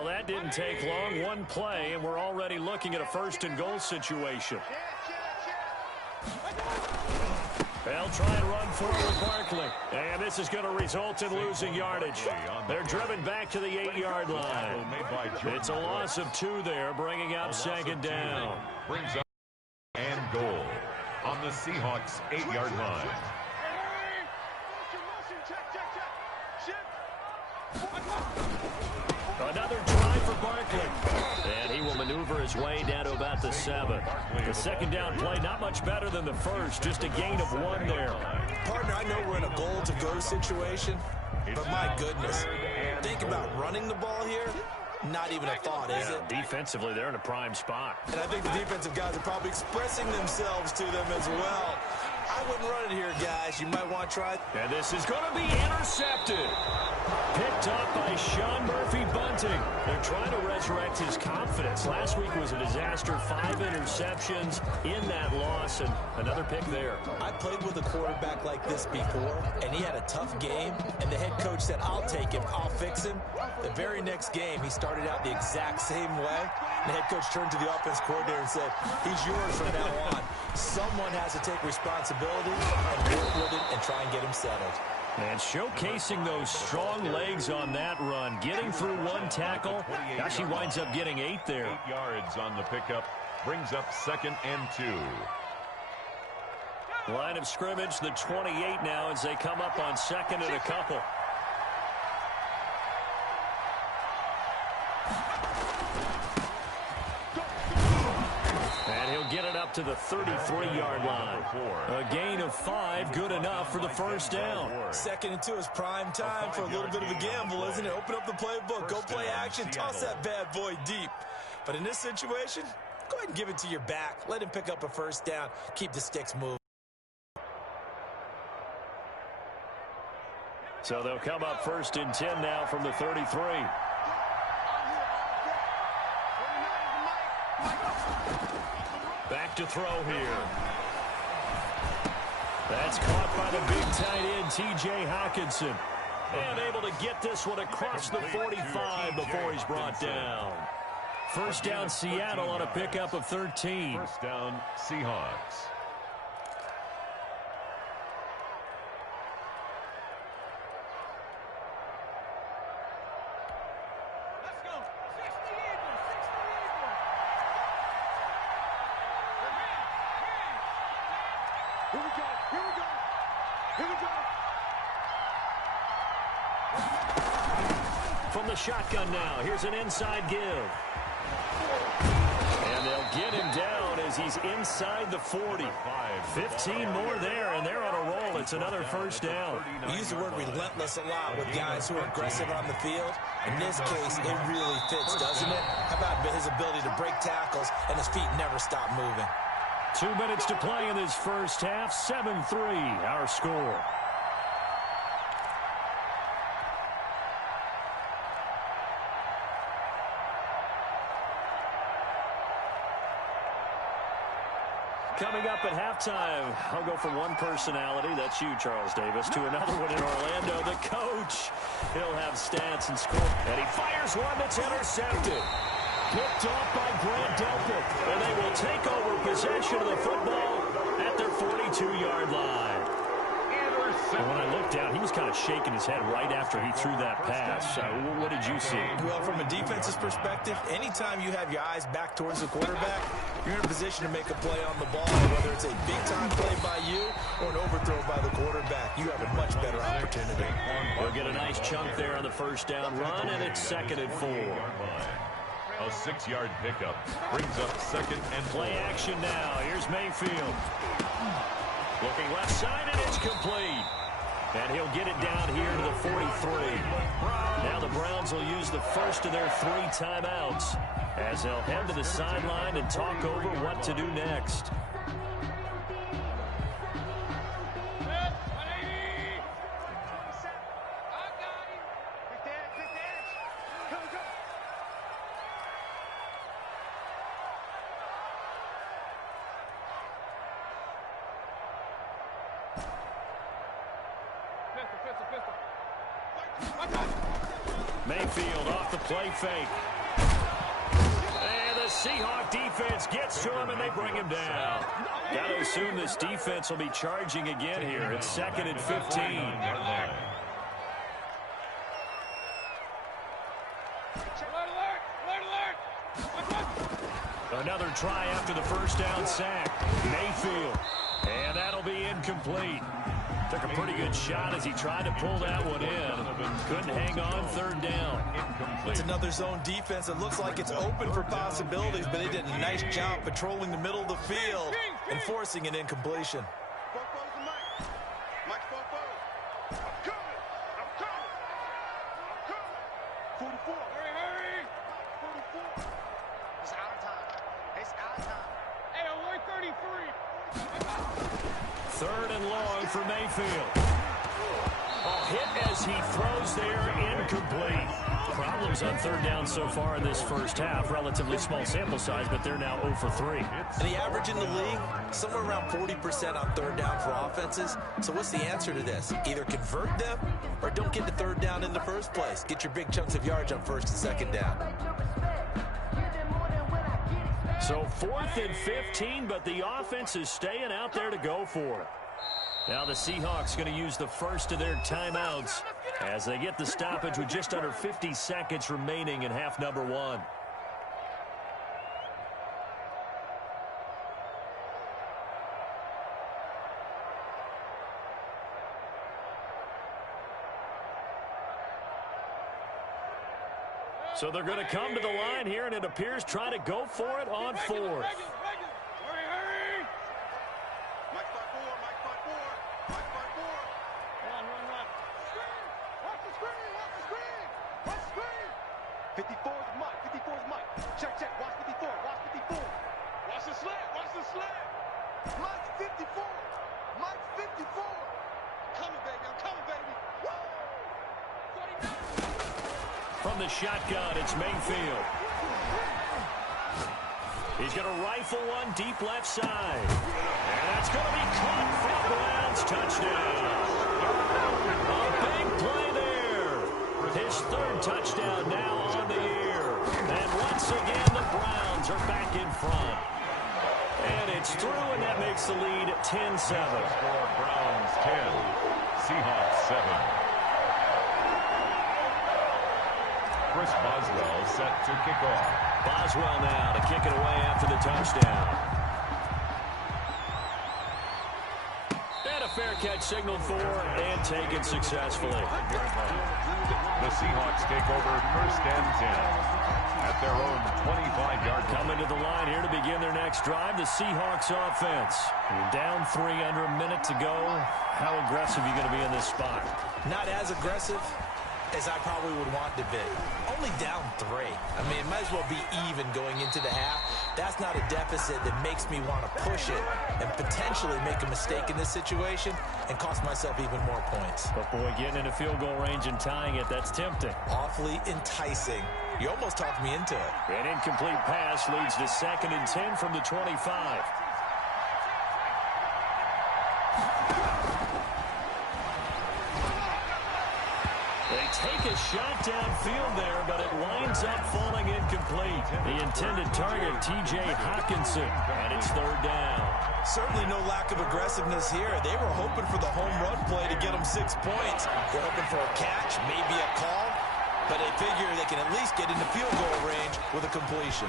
Well, that didn't take long. One play, and we're already looking at a first-and-goal situation. They'll try and run forward Barkley. And this is going to result in losing yardage. They're driven back to the 8-yard line. It's a loss of 2 there, bringing up second down. Brings up and goal on the Seahawks 8-yard line. Another try for Barkley. And he will maneuver his way down to about the 7. The second down play not much better than the first. Just a gain of 1 there. Partner, I know we're in a goal-to-go situation, but my goodness, think about running the ball here. Not even a thought, is it? Defensively, they're in a prime spot. And I think the defensive guys are probably expressing themselves to them as well. I wouldn't run it here, guys. You might want to try. And this is going to be intercepted. Picked up by Sean Murphy-Bunting. They're trying to resurrect his confidence. Last week was a disaster. 5 interceptions in that loss, and another pick there. I played with a quarterback like this before, and he had a tough game, and the head coach said, I'll take him, I'll fix him. The very next game, he started out the exact same way. The head coach turned to the offense coordinator and said, he's yours from now on. Someone has to take responsibility and work with him and try and get him settled. And showcasing those strong legs on that run. Getting through 1 tackle. Gosh, he winds up getting 8 there. 8 yards on the pickup. Brings up 2nd and 2. Line of scrimmage, the 28 now as they come up on 2nd and a couple. And he'll get it up to the 33-yard line. A gain of 5, good enough for the first down. 2nd and 2 is prime time for a little bit of a gamble, isn't it? Open up the playbook, go play action, toss that bad boy deep. But in this situation, go ahead and give it to your back. Let him pick up a first down. Keep the sticks moving. So they'll come up 1st and 10 now from the 33. Back to throw here. That's caught by the big tight end, T.J. Hawkinson. And able to get this one across the 45 before he's brought down. First down, Seattle on a pickup of 13. First down, Seahawks. From the shotgun now, here's an inside give. And they'll get him down as he's inside the 40. 15 more there, and they're on a roll. It's another first down. We use the word relentless a lot with guys who are aggressive on the field. In this case, it really fits, doesn't it? How about his ability to break tackles and his feet never stop moving? 2 minutes to play in this first half. 7-3, our score. Coming up at halftime, I'll go from one personality, that's you, Charles Davis, to another one in Orlando. The coach, he'll have stats and score. And he fires one that's intercepted. Picked off by Grant Delpit. And they will take over possession of the football at their 42-yard line. And when I looked down, he was kind of shaking his head right after he threw that pass. What did you see? Well, from a defense's perspective, anytime you have your eyes back towards the quarterback, you're in a position to make a play on the ball, whether it's a big-time play by you or an overthrow by the quarterback. You have a much better opportunity. We'll get a nice chunk there on the first down run, and it's 2nd and 4. A 6-yard pickup brings up 2nd and 4. Play action now. Here's Mayfield. Looking left side, and it's complete. And he'll get it down here to the 43. Now the Browns will use the first of their 3 timeouts as they'll head to the sideline and talk over what to do next. Mayfield off the play fake. And the Seahawk defense gets to him, and they bring him down. Got to assume this defense will be charging again here. It's 2nd and 15. Another try after the first down sack. Mayfield. And that'll be incomplete. Took a pretty good shot as he tried to pull that one in. Couldn't hang on 3rd down. It's another zone defense. It looks like it's open for possibilities, but they did a nice job patrolling the middle of the field and forcing an incompletion. Third and long for Mayfield. Hit as he throws there, incomplete. Problems on 3rd down so far in this first half. Relatively small sample size, but they're now 0 for 3. And the average in the league, somewhere around 40% on 3rd down for offenses. So what's the answer to this? Either convert them or don't get to 3rd down in the first place. Get your big chunks of yards on 1st and 2nd down. So 4th and 15, but the offense is staying out there to go for it. Now the Seahawks going to use the first of their timeouts as they get the stoppage with just under 50 seconds remaining in half number 1. So they're going to come to the line here, and it appears trying to go for it on 4th. From the shotgun, it's Mayfield. He's going to rifle one deep left side. And that's going to be caught for the Browns. Touchdown. A big play there. His 3rd touchdown now on the year. And once again, the Browns are back in front. And it's through, and that makes the lead 10-7. Browns 10, Seahawks 7. Chris Boswell set to kick off. Boswell now to kick it away after the touchdown. And a fair catch signaled for and taken successfully. The Seahawks take over 1st and 10 at their own 25-yard line. Coming to the line here to begin their next drive, the Seahawks offense. You're down 3 under a minute to go. How aggressive are you going to be in this spot? Not as aggressive as I probably would want to be. Only down 3. I mean, it might as well be even going into the half. That's not a deficit that makes me want to push it and potentially make a mistake in this situation and cost myself even more points. But boy, getting into field goal range and tying it, that's tempting. Awfully enticing. You almost talked me into it. An incomplete pass leads to 2nd and 10 from the 25. They take a shot downfield there, but it winds up falling incomplete. The intended target, T.J. Hawkinson, and it's 3rd down. Certainly no lack of aggressiveness here. They were hoping for the home run play to get them 6 points. They're hoping for a catch, maybe a call, but they figure they can at least get into field goal range with a completion.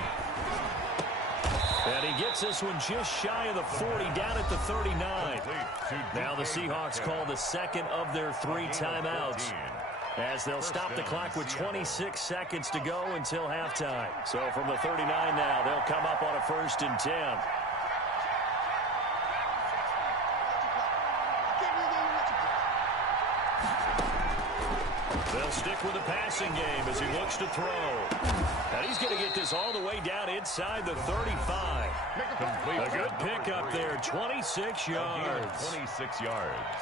And he gets this one just shy of the 40, down at the 39. Now the Seahawks call the 2nd of their 3 timeouts, as they'll stop the clock with 26 seconds to go until halftime. So from the 39 now, they'll come up on a 1st and 10. They'll stick with the passing game as he looks to throw. And he's going to get this all the way down inside the 35. A good pick up there, 26 yards. 26 yards.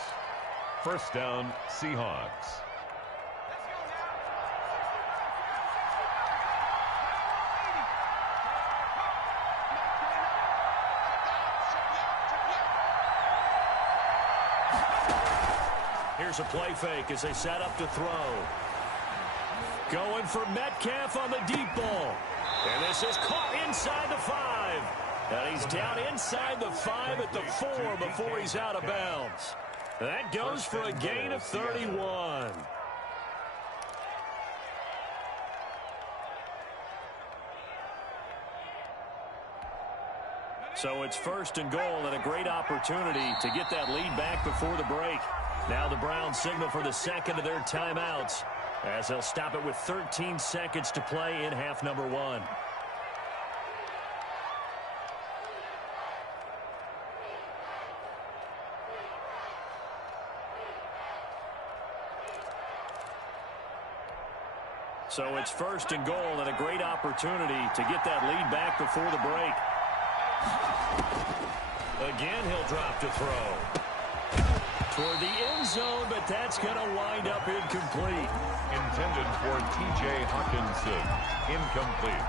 1st down, Seahawks. Here's a play fake as they set up to throw. Going for Metcalf on the deep ball. And this is caught inside the 5. And he's down inside the 5 at the 4 before he's out of bounds. That goes for a gain of 31. So it's 1st and goal and a great opportunity to get that lead back before the break. Now the Browns signal for the second of their timeouts as they'll stop it with 13 seconds to play in half number 1. So it's 1st and goal and a great opportunity to get that lead back before the break. Again, he'll drop to throw. Toward the end zone, but that's going to wind up incomplete. Intended for T.J. Hawkinson. Incomplete.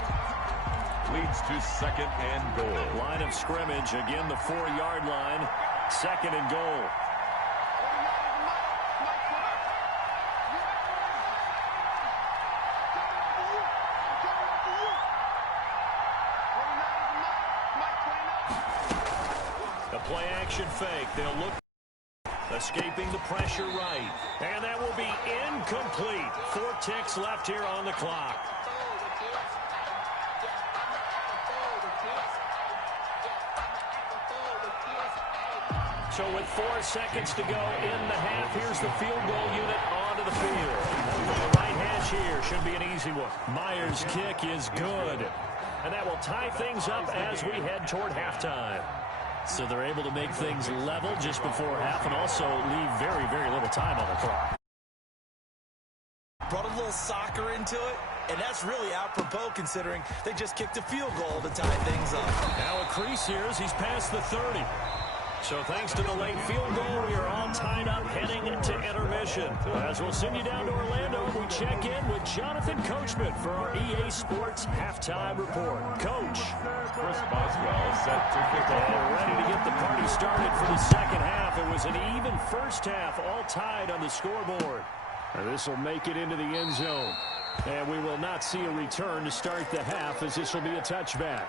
Leads to 2nd and goal. Line of scrimmage, again the 4-yard line. 2nd and goal. Play action fake. They'll look. Escaping the pressure right. And that will be incomplete. 4 ticks left here on the clock. So with 4 seconds to go in the half, here's the field goal unit onto the field. The right hash here should be an easy one. Myers' kick is good. And that will tie things up as we head toward halftime. So they're able to make things level just before half and also leave very, very little time on the clock. Brought a little soccer into it, and that's really apropos considering they just kicked a field goal to tie things up. Now a crease here as he's past the 30. So thanks to the late field goal, we are all tied up heading to intermission. As we'll send you down to Orlando, we check in with Jonathan Coachman for our EA Sports Halftime Report. Coach. Chris Boswell set to kick off. Ready to get the party started for the second half. It was an even first half, all tied on the scoreboard. And this will make it into the end zone. And we will not see a return to start the half as this will be a touchback.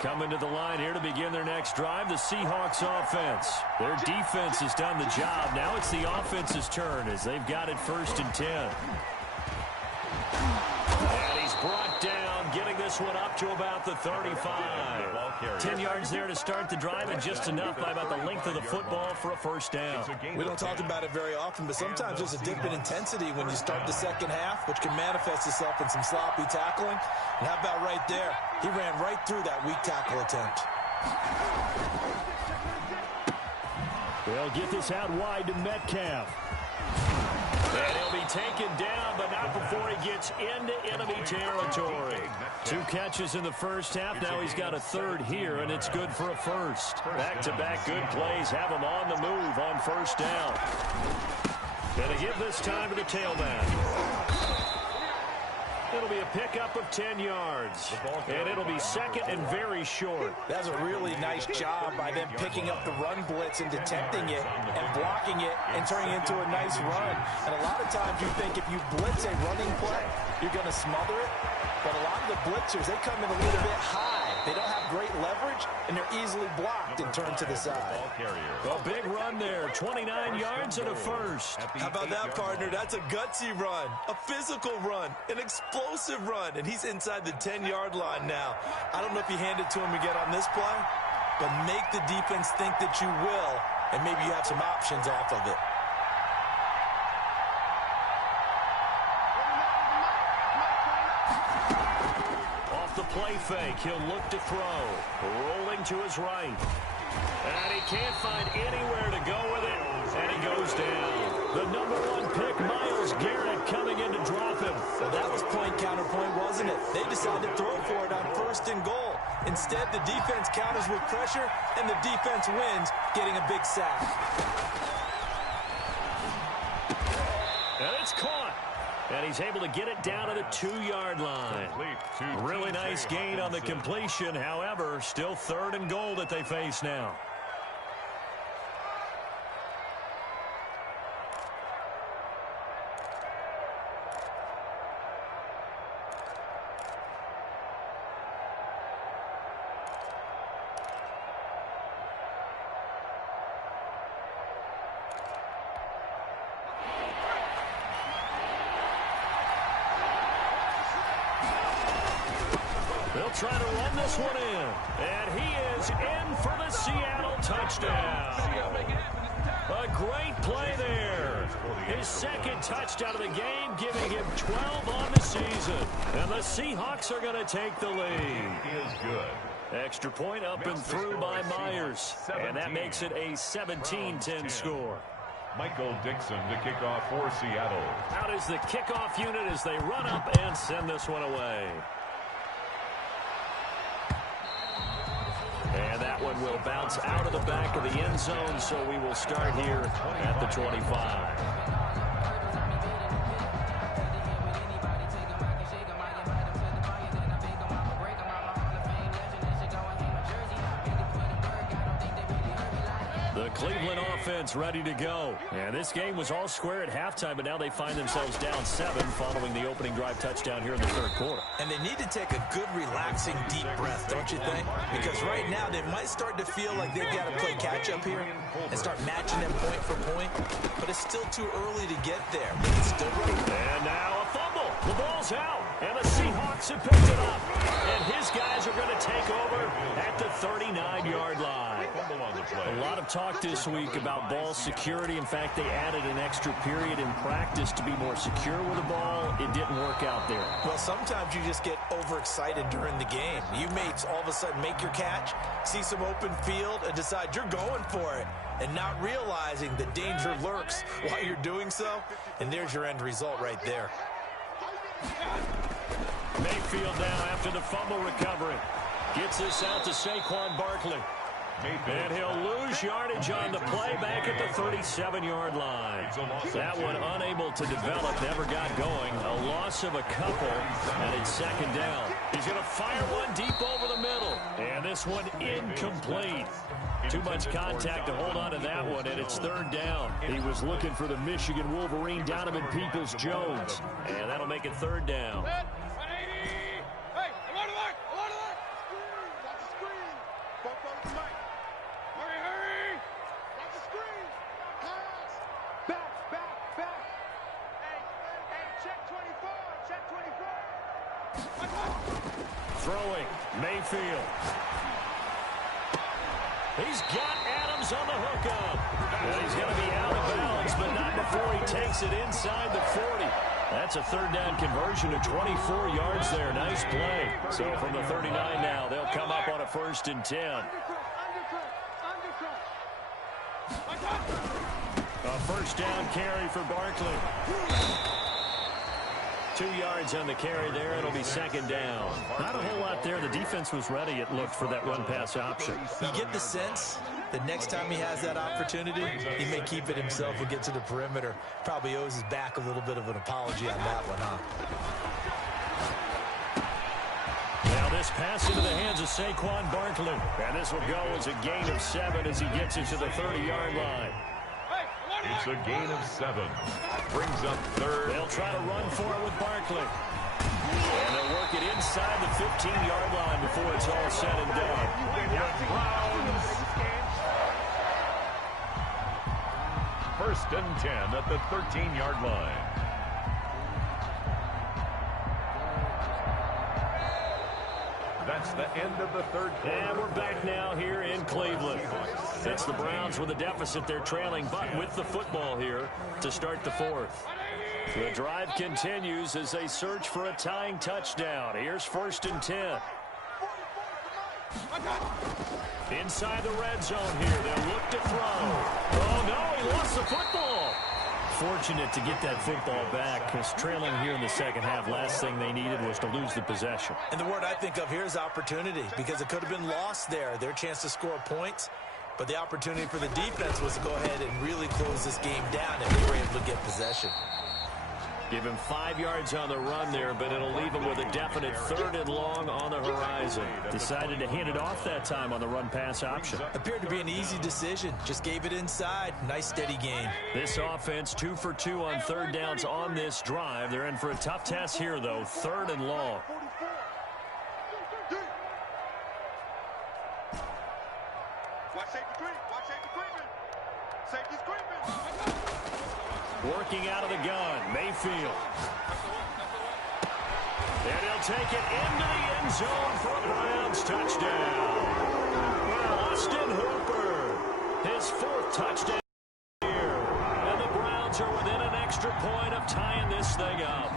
Coming to the line here to begin their next drive, the Seahawks offense. Their defense has done the job. Now it's the offense's turn as they've got it 1st and 10. And he's brought down, getting this one up to about the 35. 10 yards there to start the drive, and just enough by about the length of the football for a 1st down. We don't talk about it very often, but sometimes there's a dip in intensity when you start the second half, which can manifest itself in some sloppy tackling. And how about right there? He ran right through that weak tackle attempt. They'll get this out wide to Metcalf. And he'll be taken down, but not before he gets into enemy territory. 2 catches in the first half. Now he's got a 3rd here, and it's good for a 1st. Back-to-back good plays have him on the move on 1st down. And to give this time to the tailback. It'll be a pickup of 10 yards. And it'll be 2nd and very short. That's a really nice job by them picking up the run blitz and detecting it and blocking it and turning it into a nice run. And a lot of times you think if you blitz a running play, you're going to smother it. But a lot of the blitzers, they come in a little bit high. They don't have great leverage, and they're easily blocked and turned to the side. A big run there, 29 yards and a 1st. How about that, partner? That's a gutsy run, a physical run, an explosive run, and he's inside the 10-yard line now. I don't know if you hand it to him again on this play, but make the defense think that you will, and maybe you have some options off of it. The play fake, he'll look to throw, rolling to his right, and he can't find anywhere to go with it, and he goes down. The number 1 pick, Myles Garrett, coming in to drop him. Well, that was point counterpoint, wasn't it? They decided to throw for it on 1st and goal. Instead, the defense counters with pressure, and the defense wins, getting a big sack. And it's caught. And he's able to get it down to the 2-yard line. Really nice gain on the completion. However, still 3rd and goal that they face now. They'll try to run this one in. And he is in for the Seattle touchdown. A great play there. His second touchdown of the game, giving him 12 on the season. And the Seahawks are going to take the lead. He is good. Extra point up and through by Myers. And that makes it a 17-10 score. Michael Dixon to kick off for Seattle. Out is the kickoff unit as they run up and send this one away. And that one will bounce out of the back of the end zone, so we will start here at the 25. The Cleveland offense ready to go. And this game was all square at halftime, but now they find themselves down 7 following the opening drive touchdown here in the third quarter. And they need to take a good, relaxing, deep breath, don't you think? Because right now they might start to feel like they've got to play catch-up here and start matching them point for point. But it's still too early to get there. But it's still right. And now a fumble. The ball's out. And the Seahawks have picked it up. And his guys are going to take over at the 39-yard line. A lot of talk this week about ball security. In fact, they added an extra period in practice to be more secure with the ball. It didn't work out there. Well, sometimes you just get overexcited during the game. You may all of a sudden make your catch, see some open field, and decide you're going for it, and not realizing the danger lurks while you're doing so. And there's your end result right there. Mayfield now after the fumble recovery. Gets this out to Saquon Barkley. And he'll lose yardage on the play back at the 37-yard line. That one unable to develop, never got going. A loss of a couple, and it's second down. He's going to fire one deep over the middle. And this one incomplete. Too much contact to hold on to that one, and it's third down. He was looking for the Michigan Wolverine, Donovan Peoples-Jones. And that'll make it third down. Throwing, Mayfield. He's got Adams on the hookup. And he's going to be out of bounds, but not before he takes it inside the 40. That's a third down conversion of 24 yards there. Nice play. So from the 39 now, they'll come up on a 1st and 10. A first down carry for Barkley. 2 yards on the carry there. It'll be second down. Not a whole lot there. The defense was ready, it looked, for that run-pass option. You get the sense that next time he has that opportunity, he may keep it himself and get to the perimeter. Probably owes his back a little bit of an apology on that one, huh? Now this pass into the hands of Saquon Barkley. And this will go as a gain of 7 as he gets it to the 30-yard line. It's a gain of 7. Brings up third. They'll try to run for it with Barkley. And they'll work it inside the 15-yard line before it's all said and done. Browns. 1st and 10 at the 13-yard line. That's the end of the third quarter. And we're back now here in Cleveland. It's the Browns with a deficit. They're trailing, but with the football here to start the 4th. The drive continues as they search for a tying touchdown. Here's 1st and 10. Inside the red zone here. They'll look to throw. Oh, no, he lost the football. Fortunate to get that football back, because trailing here in the second half, last thing they needed was to lose the possession. And the word I think of here is opportunity, because it could have been lost there, their chance to score points. But the opportunity for the defense was to go ahead and really close this game down if they were able to get possession. Give him 5 yards on the run there, but it'll leave him with a definite 3rd and long on the horizon. Decided to hand it off that time on the run-pass option. Appeared to be an easy decision. Just gave it inside. Nice, steady game. This offense 2 for 2 on third downs on this drive. They're in for a tough test here, though. 3rd and long. Working out of the gun, Mayfield. And he'll He'll take it into the end zone for a Browns touchdown. Austin Hooper, his 4th touchdown here. And the Browns are within an extra point of tying this thing up.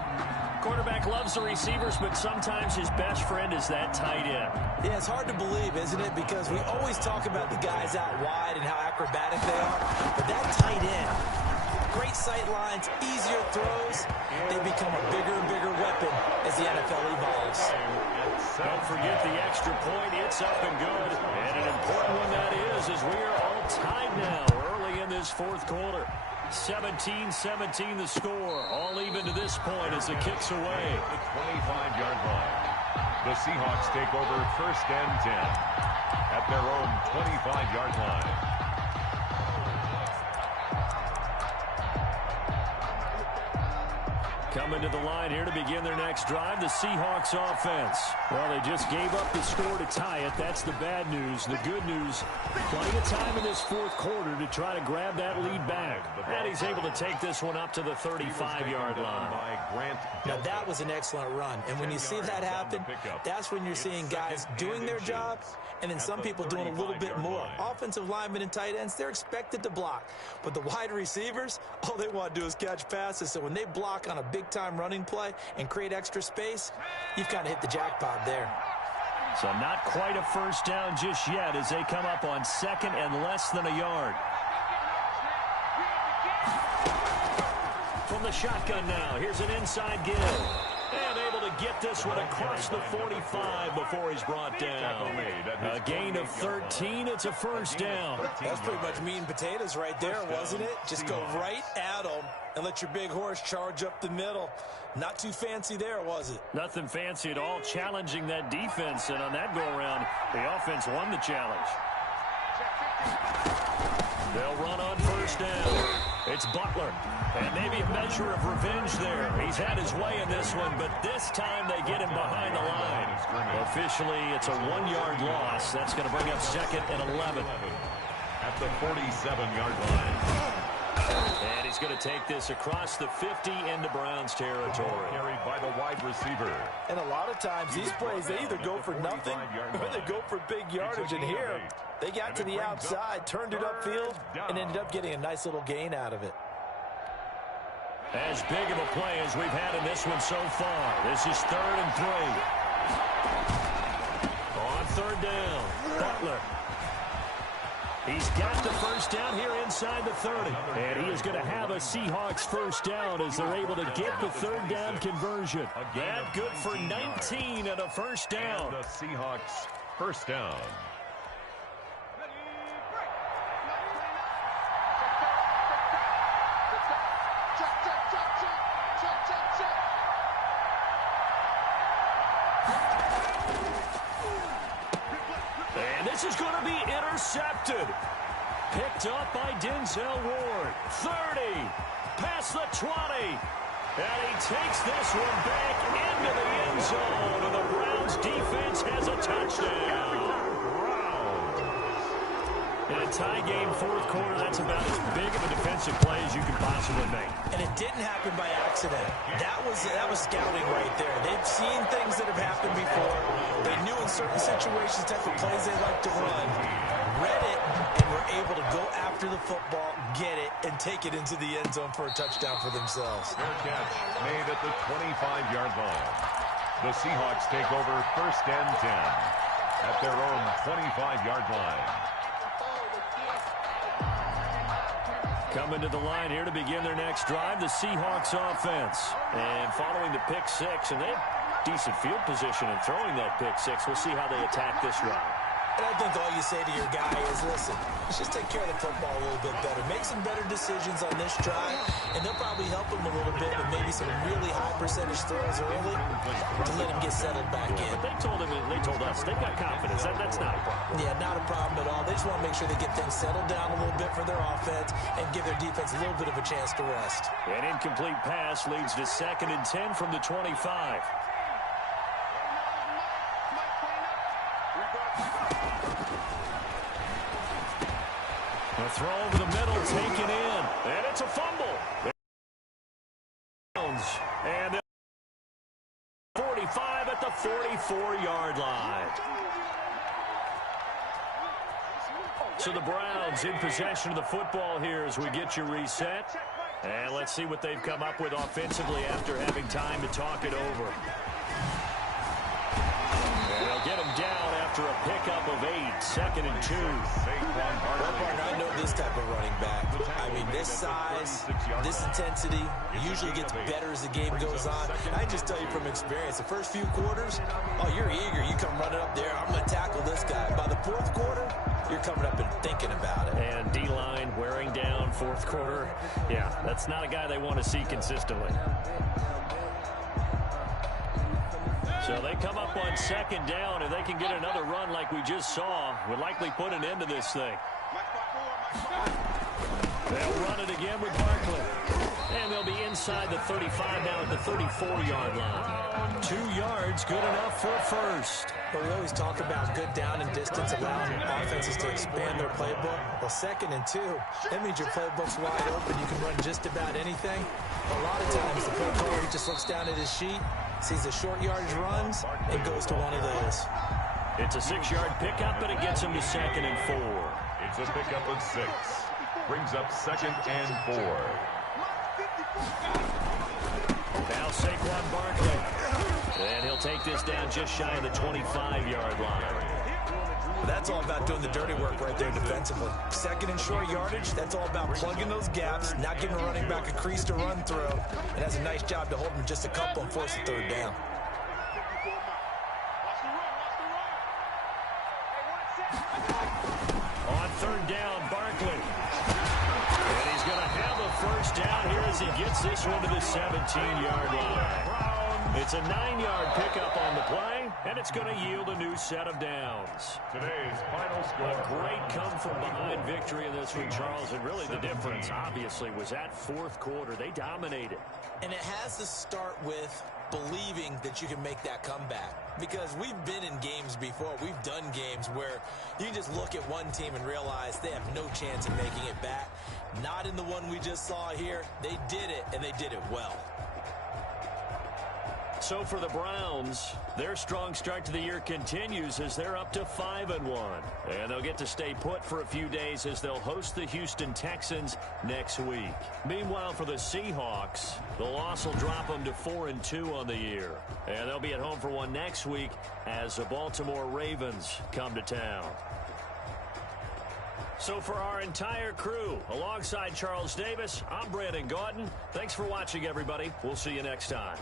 Quarterback loves the receivers, but sometimes his best friend is that tight end. Yeah, it's hard to believe, isn't it? Because we always talk about the guys out wide and how acrobatic they are. But that tight end, great sight lines, easier throws, they become a bigger and bigger weapon as the NFL evolves. Don't forget the extra point. It's up and good. And an important one that is, as we are all tied now early in this 4th quarter. 17-17 the score. All even to this point as the kick's away. The 25-yard line. The Seahawks take over 1st and 10 at their own 25-yard line. Coming to the line here to begin their next drive, the Seahawks offense. Well, they just gave up the score to tie it. That's the bad news. The good news, plenty of time in this 4th quarter to try to grab that lead back. And he's able to take this one up to the 35-yard line. Now, that was an excellent run. And when you see that happen, that's when you're seeing guys doing their job and then some people doing a little bit more. Offensive linemen and tight ends, they're expected to block. But the wide receivers, all they want to do is catch passes. So when they block on a big-time running play and create extra space, you've kind of hit the jackpot there. So not quite a first down just yet as they come up on 2nd and less than a yard. From the shotgun now, here's an inside give. And able to get this one across the 45 before he's brought down. A gain of 13. It's a first down. That's pretty much meat and potatoes right there, wasn't it? Just go right at them and let your big horse charge up the middle. Not too fancy there, was it? Nothing fancy at all, challenging that defense. And on that go-around, the offense won the challenge. They'll run on first down. It's Butler. And maybe a measure of revenge there. He's had his way in this one, but this time they get him behind the line. Officially, it's a 1-yard loss. That's going to bring up 2nd and 11. At the 47-yard line. And he's going to take this across the 50 into Browns territory. Carried by the wide receiver. And a lot of times these plays, they either go for nothing or they go for big yardage. And here, they got to the outside, turned it upfield, and ended up getting a nice little gain out of it. As big of a play as we've had in this one so far. This is 3rd and 3. On 3rd down, Butler. He's got the first down here inside the 30. And he is going to have a Seahawks first down as they're able to get the 3rd down conversion. That good for 19 and a first down. And the Seahawks first down. And this is going to be intercepted. Picked up by Denzel Ward. 30. Past the 20. And he takes this one back into the end zone. And the Browns defense has a touchdown. In a tie game, 4th quarter, that's about as big of a defensive play as you can possibly make. And it didn't happen by accident. That was scouting right there. They've seen things that have happened before. They knew in certain situations type of plays they like to run. Read it, and were able to go after the football, get it, and take it into the end zone for a touchdown for themselves. Fair catch made at the 25-yard line. The Seahawks take over 1st and 10 at their own 25-yard line. Coming to the line here to begin their next drive, the Seahawks offense. And following the pick 6, and they have decent field position in throwing that pick 6. We'll see how they attack this drive. And I think all you say to your guy is, listen, let's just take care of the football a little bit better. Make some better decisions on this drive, and they'll probably help him a little bit with maybe some really high percentage throws early to let him get settled back in. But they told us they've got confidence. That's not a problem. Yeah, not a problem at all. They just want to make sure they get things settled down a little bit for their offense and give their defense a little bit of a chance to rest. An incomplete pass leads to 2nd and 10 from the 25. A throw over the middle, taken in, and it's a fumble. And 45 5 at the 44-yard line. So the Browns in possession of the football here as we get you reset. And let's see what they've come up with offensively after having time to talk it over. And they'll get him down after a pickup of 8, 2nd and 2. Well, partner, I know this type of running back. I mean, this size, this intensity usually gets better as the game goes on. I just tell you from experience, the first few quarters, oh, you're eager. You come running up there, I'm going to tackle this guy. By the 4th quarter, you're coming up and thinking about it. And D-line wearing down 4th quarter. Yeah, that's not a guy they want to see consistently. So they come up on 2nd down, and they can get another run like we just saw. Would likely put an end to this thing. They'll run it again with Barkley. And they'll be inside the 35 now at the 34-yard line. 2 yards, good enough for a first. But we always talk about good down and distance, allowing offenses to expand their playbook. Well, 2nd and 2, that means your playbook's wide open. You can run just about anything. A lot of times, the play caller just looks down at his sheet, sees the short yardage runs, and goes to one of those. It's a 6-yard pickup, and it gets him to 2nd and 4. It's a pickup of 6. Brings up 2nd and 4. Now Saquon Barkley. And he'll take this down just shy of the 25-yard line. That's all about doing the dirty work right there defensively. 2nd and short yardage, that's all about plugging those gaps, not giving a running back a crease to run through, and has a nice job to hold him just a couple and force a 3rd down. On 3rd down, Barkley. And he's going to have a first down here as he gets this one to the 17-yard line. It's a 9-yard pickup on the play, and it's going to yield a new set of downs. Today's final score. A great come-from-behind victory in this one, Charles, and really the difference, obviously, was that 4th quarter. They dominated. And it has to start with believing that you can make that comeback. Because we've been in games before. We've done games where you can just look at one team and realize they have no chance of making it back. Not in the one we just saw here. They did it, and they did it well. So for the Browns, their strong start to the year continues as they're up to 5-1. And they'll get to stay put for a few days as they'll host the Houston Texans next week. Meanwhile, for the Seahawks, the loss will drop them to 4-2 on the year. And they'll be at home for one next week as the Baltimore Ravens come to town. So for our entire crew, alongside Charles Davis, I'm Brandon Gaudin. Thanks for watching, everybody. We'll see you next time.